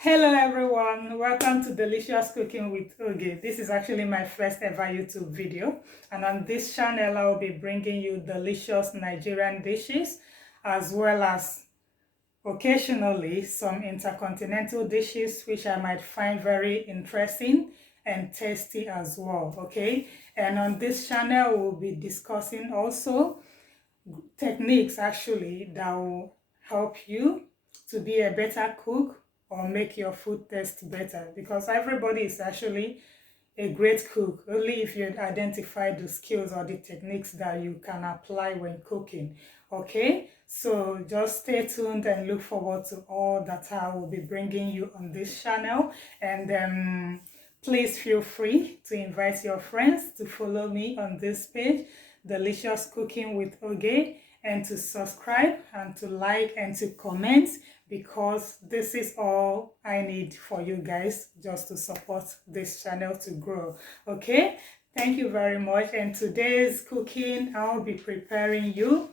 Hello everyone, welcome to Delicious Cooking with Oge. This is actually my first ever YouTube video, and on this channel I will be bringing you delicious Nigerian dishes as well as occasionally some intercontinental dishes which I might find very interesting and tasty as well. Okay, and on this channel we'll be discussing also techniques actually that will help you to be a better cook or make your food taste better, because everybody is actually a great cook only if you identify the skills or the techniques that you can apply when cooking. Okay, so just stay tuned and look forward to all that I will be bringing you on this channel. And please feel free to invite your friends to follow me on this page, Delicious Cooking with Oge, and to subscribe and to like and to comment, because this is all I need for you guys just to support this channel to grow. Okay, thank you very much. And today's cooking, I'll be preparing you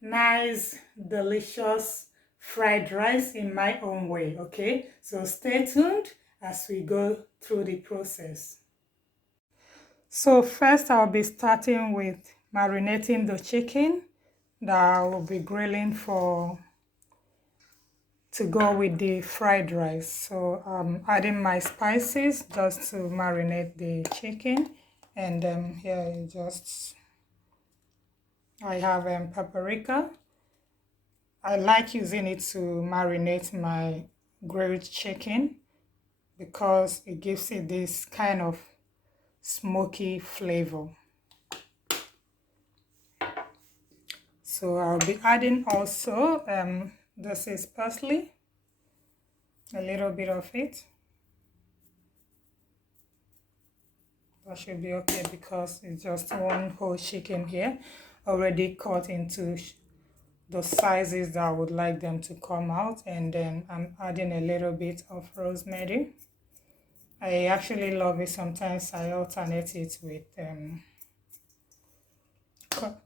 nice delicious fried rice in my own way. Okay, so stay tuned as we go through the process. So first I'll be starting with marinating the chicken that I will be grilling to go with the fried rice. So I'm adding my spices just to marinate the chicken. And here I have paprika. I like using it to marinate my grilled chicken because it gives it this kind of smoky flavor. So I'll be adding also this is parsley, a little bit of it. That should be okay because it's just one whole chicken here, already cut into the sizes that I would like them to come out. And then I'm adding a little bit of rosemary. I actually love it. Sometimes I alternate it with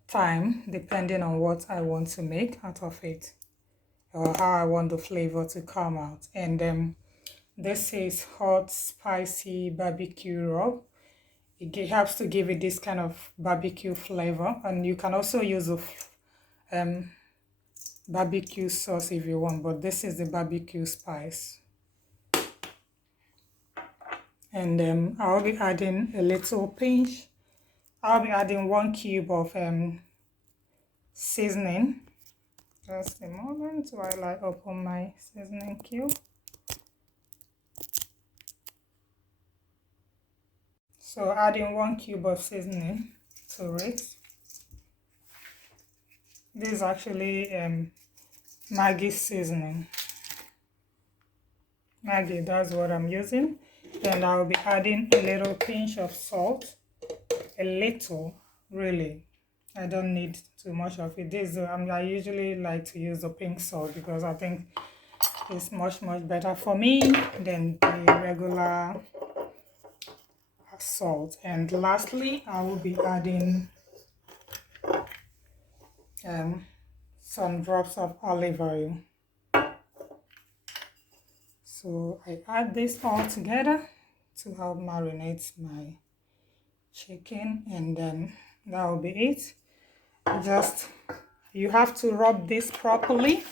thyme, depending on what I want to make out of it or how I want the flavor to come out. And this is hot spicy barbecue rub. It helps to give it this kind of barbecue flavor, and you can also use a barbecue sauce if you want, but this is the barbecue spice. And I'll be adding a little pinch. I'll be adding 1 cube of seasoning. Just a moment while I open my seasoning cube. So adding 1 cube of seasoning to it. This is actually Maggie seasoning. Maggie, that's what I'm using. Then I'll be adding a little pinch of salt. A little, really. I don't need too much of it. I usually like to use the pink salt because I think it's much better for me than the regular salt. And lastly, I will be adding some drops of olive oil. So I add this all together to help marinate my chicken, and then that will be it. You have to rub this properly,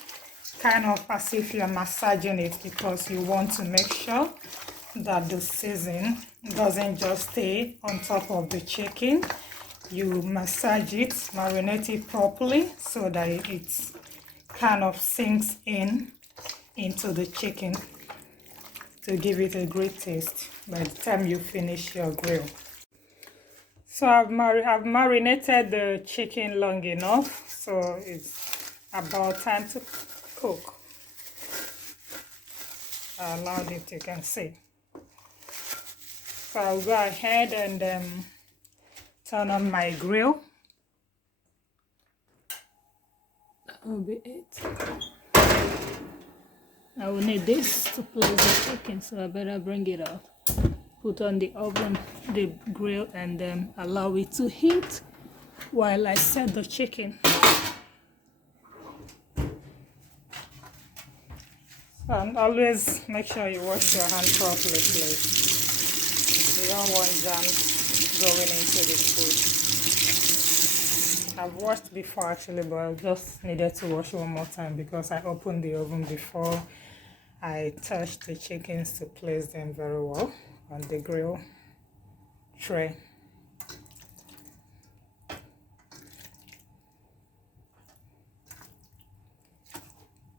kind of as if you're massaging it, because you want to make sure that the season doesn't just stay on top of the chicken. You massage it, marinate it properly so that it kind of sinks into the chicken to give it a great taste by the time you finish your grill. So I've marinated the chicken long enough, so it's about time to cook. I allowed it, you can see. So I'll go ahead and turn on my grill. That will be it. I will need this to place the chicken, so I better bring it out. Put on the oven, the grill, and then allow it to heat while I set the chicken. And always make sure you wash your hand properly, please. You don't want germs going into the food. I've washed before actually, but I just needed to wash one more time because I opened the oven before I touched the chickens to place them very well on the grill tray.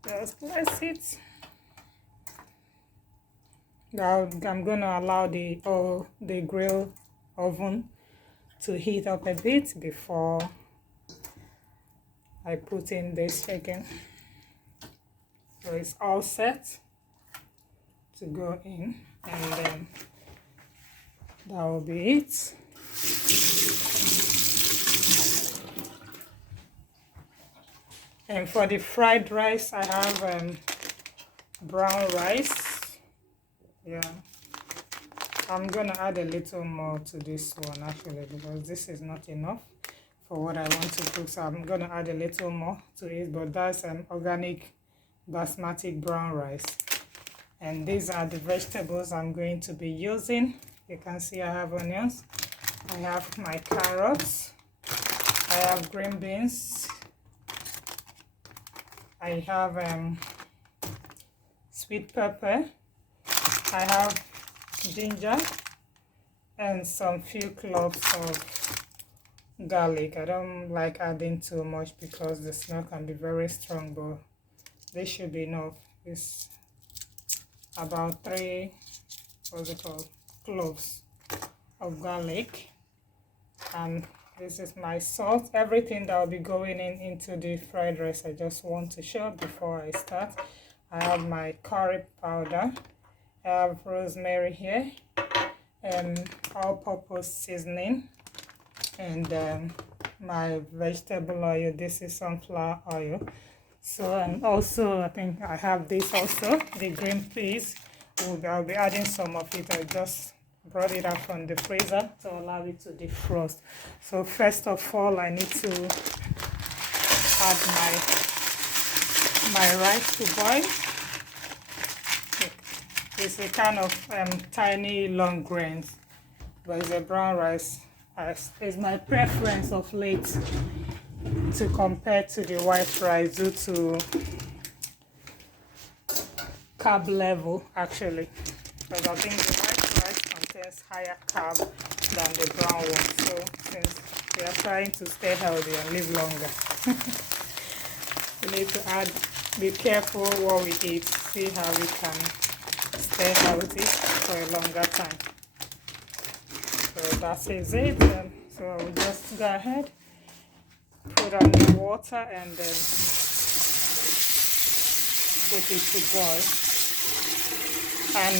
Just place it. Now I'm gonna allow the grill oven to heat up a bit before I put in this chicken. So it's all set to go in, and then that will be it. And for the fried rice, I have brown rice. Yeah, I'm gonna add a little more to this one actually, because this is not enough for what I want to cook. So I'm gonna add a little more to it, but that's an organic Basmati brown rice. And these are the vegetables I'm going to be using. You can see I have onions, I have my carrots, I have green beans, I have sweet pepper, I have ginger, and some few cloves of garlic. I don't like adding too much because the smell can be very strong, but this should be enough. It's about 3 cloves of garlic, and this is my salt. Everything that will be going into the fried rice, I just want to show before I start. I have my curry powder, I have rosemary here, and all-purpose seasoning, and my vegetable oil. This is sunflower oil. So, and also I think I have this also, the green peas. I'll be adding some of it. I just brought it out from the freezer to allow it to defrost. So first of all, I need to add my rice to boil. It's a kind of tiny long grains, but it's a brown rice. It's my preference of late to compare to the white rice due to carb level actually, because I think the white rice contains higher carb than the brown one. So since we are trying to stay healthy and live longer, we need to be careful what we eat, see how we can stay healthy for a longer time. So that is it. So I will just go ahead, put on the water, and then put it to boil. And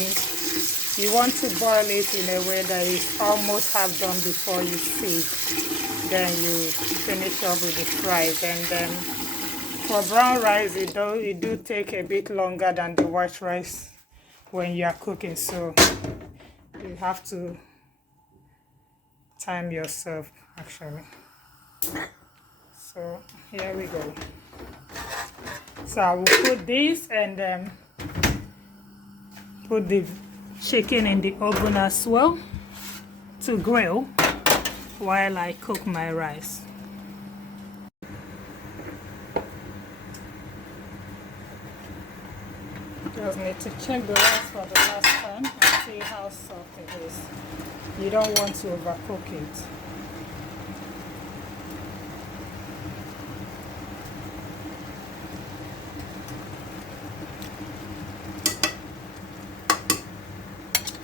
you want to boil it in a way that is almost half done before you sieve. Then you finish off with the fries. And then for brown rice, it do take a bit longer than the white rice when you are cooking, so you have to time yourself actually. So here we go. So I will put this and then put the chicken in the oven as well to grill while I cook my rice. Just need to check the rice for the last time and see how soft it is. You don't want to overcook it.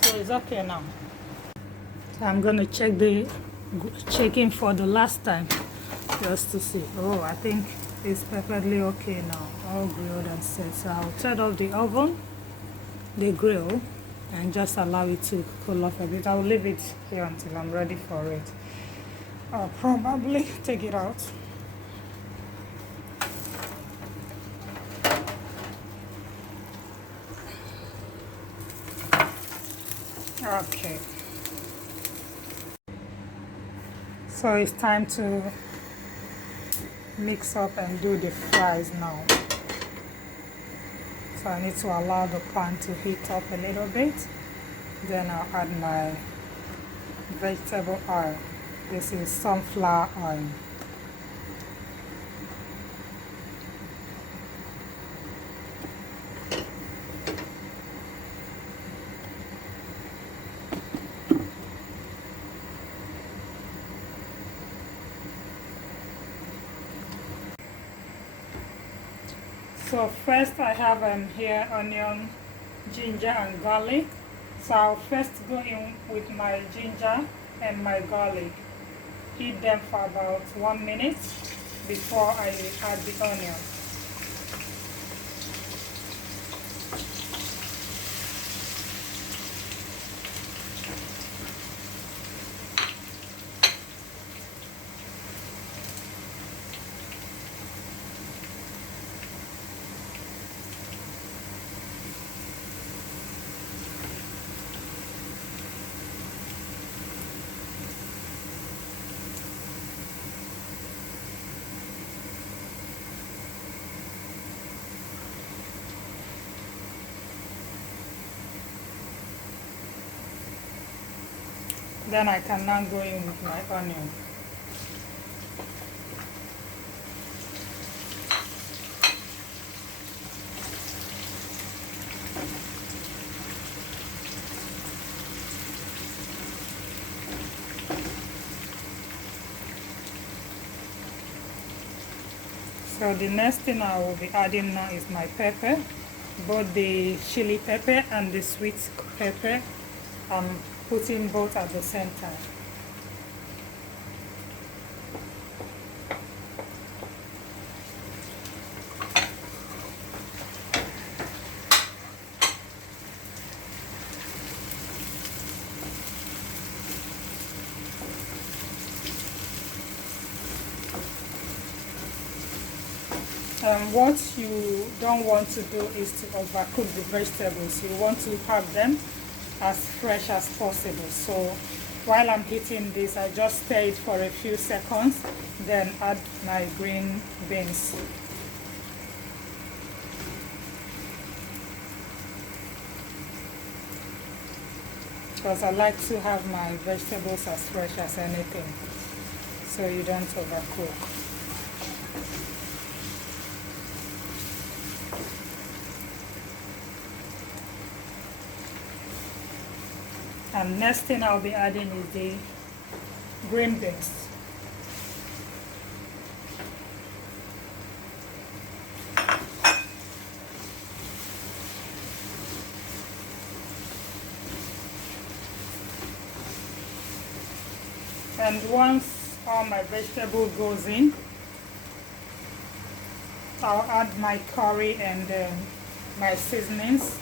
So it's okay now. So I'm going to check the chicken for the last time just to see. Oh, I think it's perfectly okay now, all grilled and set. So I'll turn off the oven, the grill, and just allow it to cool off a bit. I'll leave it here until I'm ready for it. I'll probably take it out. Okay. So it's time to mix up and do the fries now. So I need to allow the pan to heat up a little bit. Then I'll add my vegetable oil. This is sunflower oil. So first I have here onion, ginger and garlic. So I'll first go in with my ginger and my garlic. Heat them for about 1 minute before I add the onion. Then I can now go in with my onion. So the next thing I will be adding now is my pepper, both the chili pepper and the sweet pepper. I'm putting both at the same time. What you don't want to do is to overcook the vegetables. You want to have them as fresh as possible. So while I'm heating this, I just stir it for a few seconds, then add my green beans. Because I like to have my vegetables as fresh as anything, so you don't overcook. And next thing I'll be adding is the green beans. And once all my vegetable goes in, I'll add my curry and my seasonings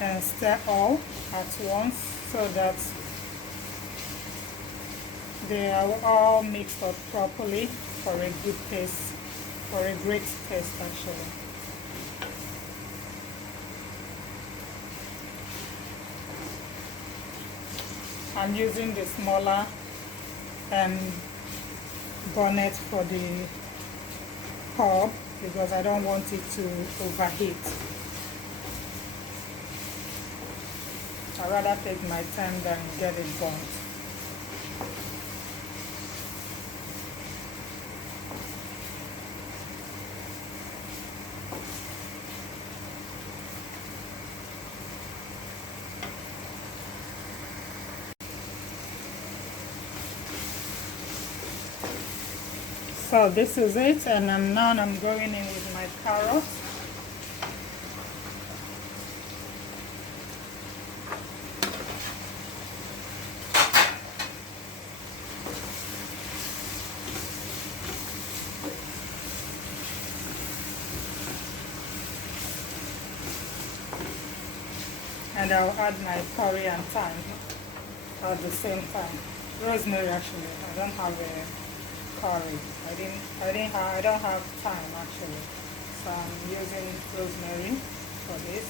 and stir all at once, so that they are all mixed up properly for a good taste, for a great taste actually. I'm using the smaller bonnet for the hob because I don't want it to overheat. I'd rather take my time than get it burnt. So this is it, and now I'm going in with my carrots. And I'll add my curry and thyme at the same time. Rosemary actually. I don't have a curry. I don't have thyme actually. So I'm using rosemary for this.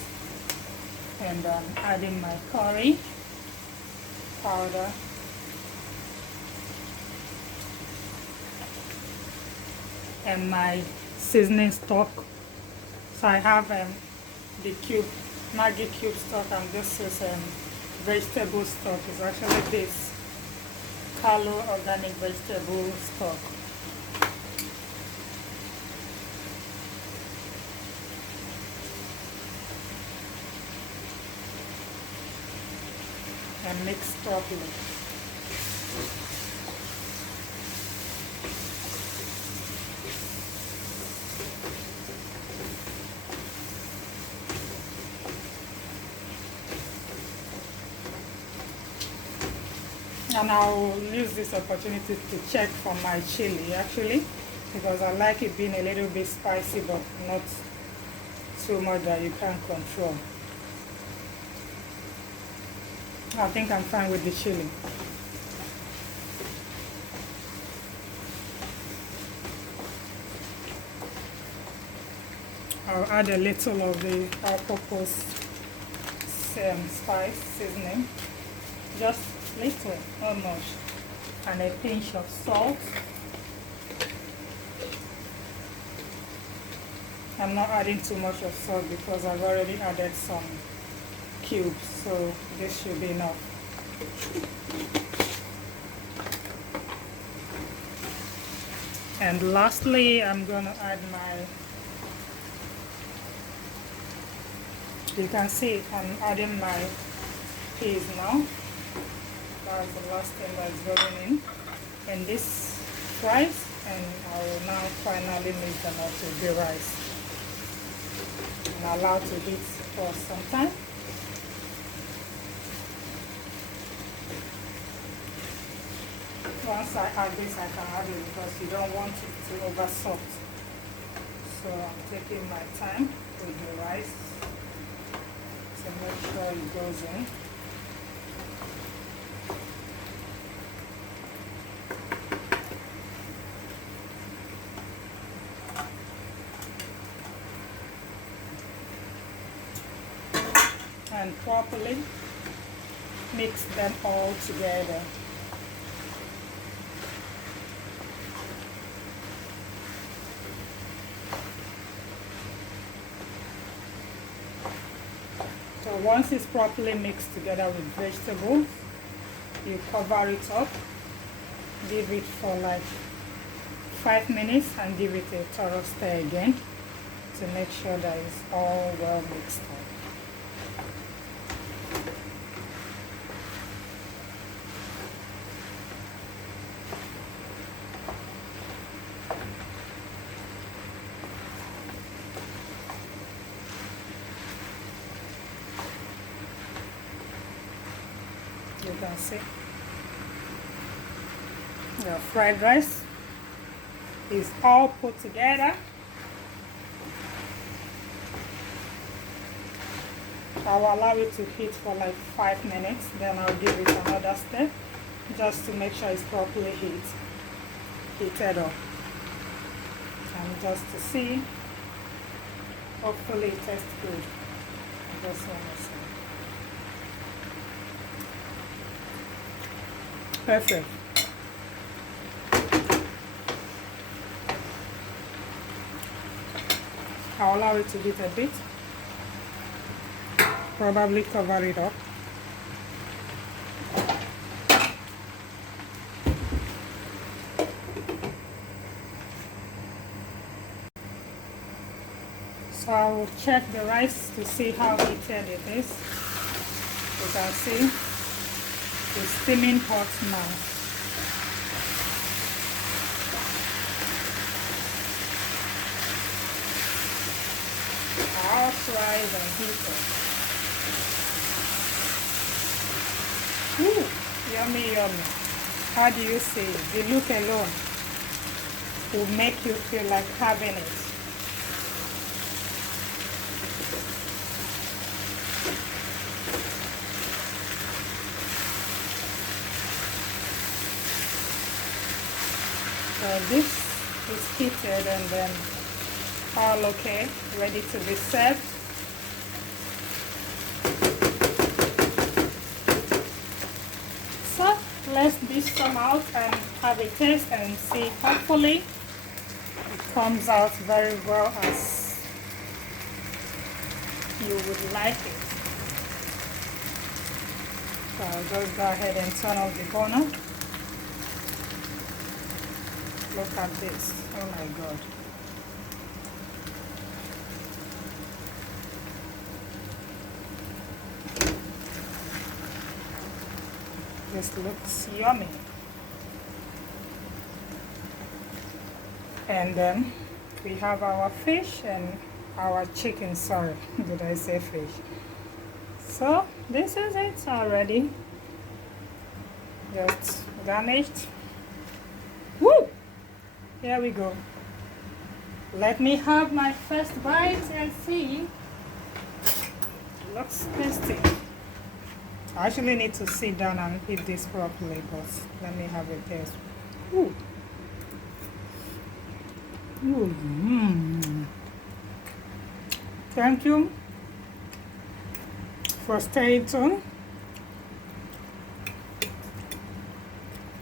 And I'm adding my curry powder. And my seasoning stock. So I have the cube Maggie cube stock, and this is vegetable stock. It's actually this Carlo organic vegetable stock. And mix properly. And I'll use this opportunity to check for my chili actually, because I like it being a little bit spicy but not so much that you can't control. I think I'm fine with the chili. I'll add a little of the all-purpose spice seasoning, just little, not much, and a pinch of salt. I'm not adding too much of salt because I've already added some cubes, so this should be enough. And lastly, I'm going to add you can see I'm adding my peas now. That's the last thing that's going in. And this rice, and I will now finally mix them up with the rice. And allow to heat for some time. Once I add this, I can add it because you don't want it to over soft. So I'm taking my time with the rice to make sure it goes in. And properly mix them all together. So once it's properly mixed together with vegetables, you cover it up, give it for like 5 minutes, and give it a thorough stir again to make sure that it's all well mixed up. You can see the fried rice is all put together. I'll allow it to heat for like 5 minutes, then I'll give it another stir just to make sure it's properly heated up, and just to see, hopefully it tastes good. Just want to see. Perfect. I'll allow it to heat a bit. Probably cover it up. So I will check the rice to see how heated it is. You can see it's steaming hot now. All fried and heated. Ooh, yummy, yummy. How do you say it? The look alone will make you feel like having it. So this is heated and then all okay, ready to be served. So let's dish some out and have a taste and see. Hopefully it comes out very well as you would like it. So I'll just go ahead and turn off the burner. Look at this. Oh my God. This looks yummy. And then we have our fish and our chicken. Sorry, did I say fish? So this is it already. Just garnished. Woo! Here we go. Let me have my first bite and see. Looks tasty. I actually need to sit down and eat this properly, but let me have a taste. Ooh. Ooh. Mm. Thank you for staying tuned.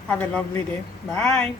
Have a lovely day. Bye.